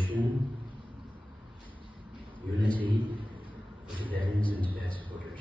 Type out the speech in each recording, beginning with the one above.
devotion, unity for Tibetans and Tibet supporters.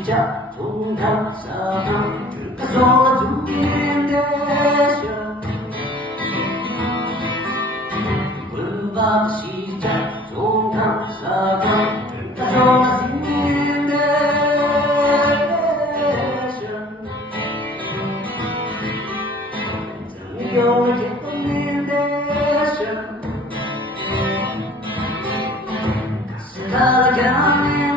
시작 종각사랑 들가서 두개되셔 문박 시작 종각사랑 들가서 두개되셔 등용을 기쁨인데셔 가스가 가는데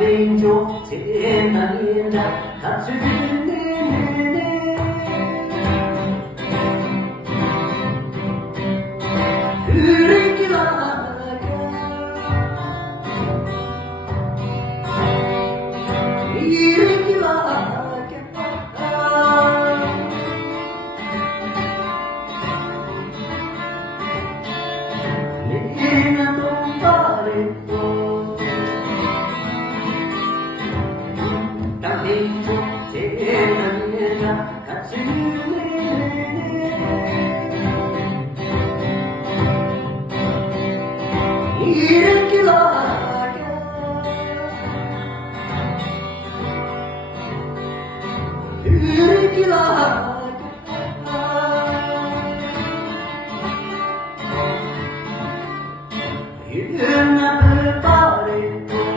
왼쪽 재단이자 같이 듣는 그를 기다려 이를 기다려 내면 동바랬고 왼쪽 재단이자 같이 이를 기다려 이를 기다려 이른 앞을 바랬고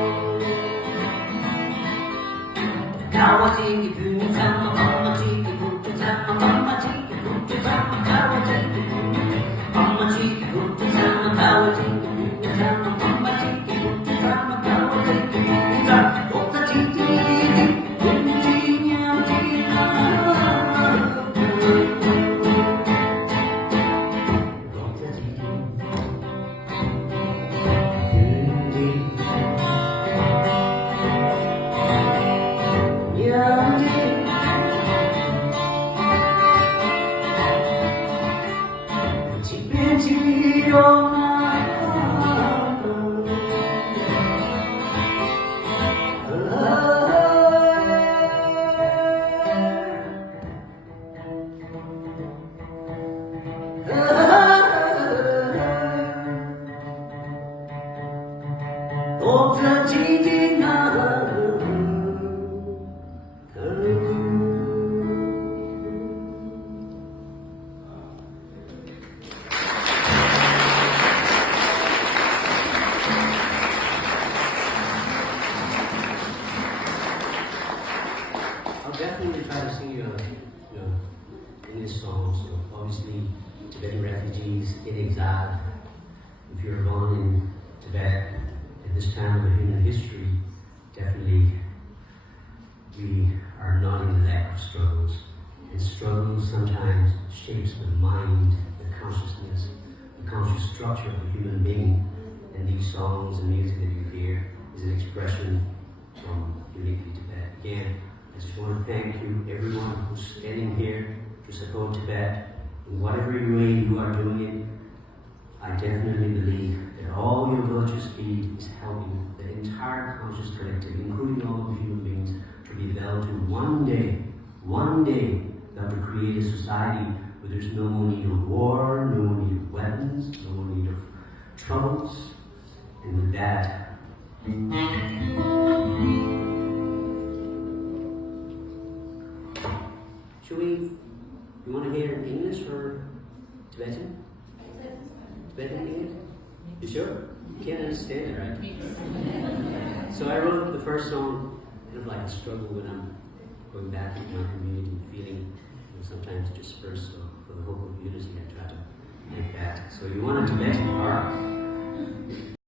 가와지기 분상 엄마지기 분상 엄마지기 분상 가와지기 chiki, putta sama kawa chiki, putta sama mama chiki, putta sama kawa chiki, putta putta chiki, kuncinya kita. Putta chiki, I'll definitely try to sing you English songs. So obviously, Tibetan refugees in exile. If you're born in Tibet at this time of human history, definitely we are not in lack of struggles. And struggles sometimes shapes the mind, the consciousness, the conscious structure of a human being. And these songs and music that you hear is an expression from uniquely Tibet. Again, I just want to thank you, everyone who's standing here to support Tibet. In whatever way you are doing it, I definitely believe that all your virtuous deed is helping the entire conscious collective, including all of the human beings, to be developed to one day, that to create a society where there's no more need of war, no more need of weapons, no more need of troubles. And with that, you want to hear English or Tibetan? Tibetan English? You sure? You can't understand it, right? So I wrote the first song kind of like a struggle when I'm going back into my community, feeling sometimes dispersed. So for the hope of unity, I try to make that. So you want a Tibetan? All right.